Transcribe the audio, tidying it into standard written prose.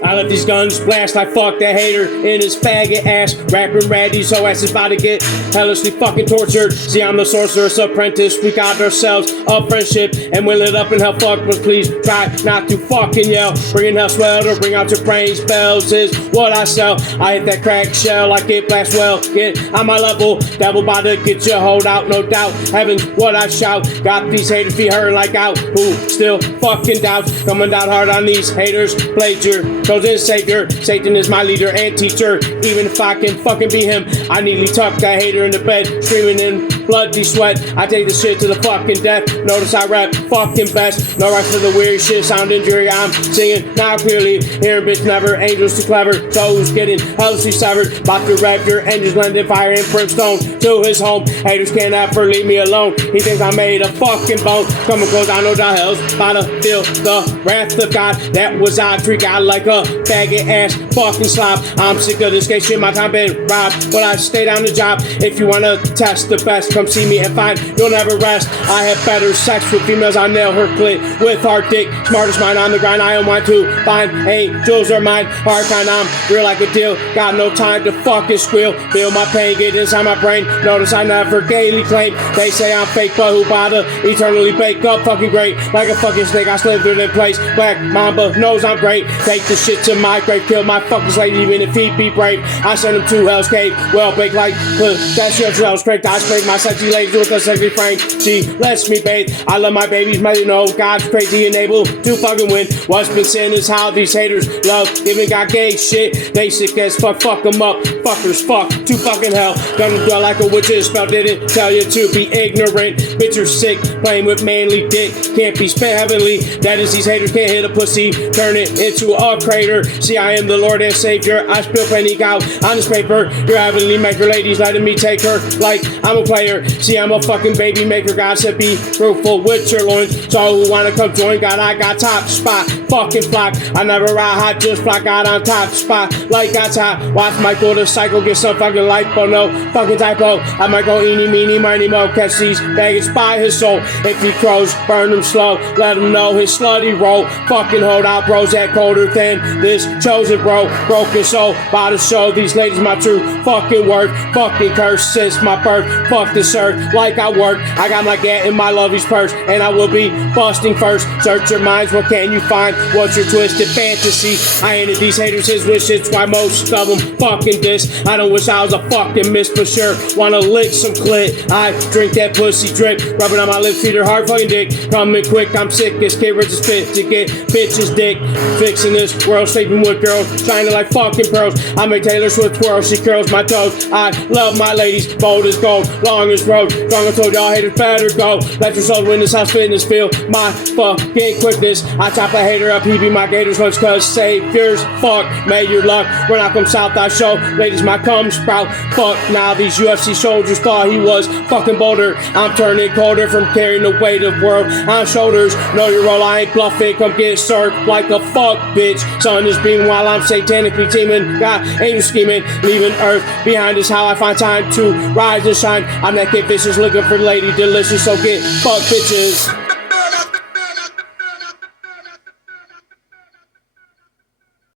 I let these guns blast like fuck that hater in his faggot ass. Rapping rad, these hoe asses about to get hellishly fucking tortured. See, I'm the sorcerer's apprentice. We got ourselves a friendship and will it up in hell. Fuck, but please try not to fucking yell. Bringing hell swell to bring out your brains. Bells is what I sell. I hit that crack shell like it blast well. Get on my level, devil about to get your hold out, no doubt. Heaven's what I shout. Got these haters be hurting like out. Who still fucking doubts? Coming down hard on these haters. Played your chosen savior. Satan is my leader and teacher. Even if I can fucking be him, I neatly tuck that hater in the bed, screaming in bloody sweat. I take this shit to the fucking death. Notice I rap fucking best. No rest for the weird shit sounding dreary. I'm singing now clearly. Hearing bitch never, angels too clever. So who's getting hellishly severed? About to rev your engines, lending fire and brimstone to his home. Haters can't ever leave me alone. He thinks I made a fucking bone. Coming close, I know the hell's about to feel the wrath of God. That was I treat God like a faggot ass fucking slob. I'm sick of this gay shit, my time been robbed, but I stayed on the job. If you wanna test the best, come see me and find you'll never rest. I have better sex with females, I nail her clit with hard dick. Smartest mind on the grind, I own mine too. Fine, angels are mine, hard kind, I'm real like a deal. Got no time to fucking squeal. Feel my pain get inside my brain. Notice I never gaily claim. They say I'm fake, but who bother? Eternally bake up fucking great. Like a fucking snake, I slithered in place. Black Mamba knows I'm great. Take the shit to my grave, kill my fucking slave, even if he be brave. I send him to Hell's Cave, well baked like that shit's well scraped. I sprayed my sexy ladies with a sexy frame. She lets me bathe. I love my babies, man, you know God's crazy and able to fucking win. What's been said is how these haters love giving God gay shit. They sick as fuck them up. Fuckers fuck to fucking hell. Gonna dwell like a witch's spell, didn't tell you to be ignorant. Bitch, you're sick, playing with manly dick. Can't be spent heavenly. That is, these haters can't hit a pussy, turn it into a crater. See, I am the Lord and Savior. I spill plenty out on this paper. Your heavenly maker, ladies letting me take her like I'm a player. See, I'm a fucking baby maker. God said be fruitful with your loins. So who wanna come join God? I got top spot, fucking flock. I never ride hot, just flock out on top spot like God's hot. Watch my quarter cycle, get some fucking lipo, no fucking typo. I might go eeny, meeny, miny, mo. Catch these baggage by his soul. If he crows, burn him slow. Let him know his slutty roll. Fucking hold out bros that colder than this chosen bro. Broken soul, by to show these ladies my true fucking worth. Fucking curse since my birth. Fuck this earth like I work. I got my gat in my lovey's purse, and I will be busting first. Search your minds, what can you find? What's your twisted fantasy? I ain't these haters his wishes, why most of them fucking diss. I don't wish I was a fucking miss for sure. Wanna lick some clit? I drink that pussy drip, rubbing on my lips, feed her hard fucking dick. Coming quick, I'm sick, this kid rich as fit to get bitches dick. Fixing this world, sleeping with girls, shining like fucking pearls. I make Taylor Swift twirl, she curls my toes. I love my ladies, bold as gold, long as road. Strong, I told y'all haters better go. Let your soul win this house fitness, feel my fucking quickness. I chop a hater up, he be my gators lunch, cause saviors fuck, made your luck. When I come south, I show ladies my cum sprout. Fuck, now these UFC soldiers thought he was fucking bolder. I'm turning colder from carrying the weight of world on shoulders. Know your role, I ain't bluffing, come get served like a fuck bitch. Sun is beaming while I'm satanically teaming. God, angels scheming, leaving earth behind is how I find time to rise and shine. I'm that kid vicious looking for lady delicious, so get fuck bitches.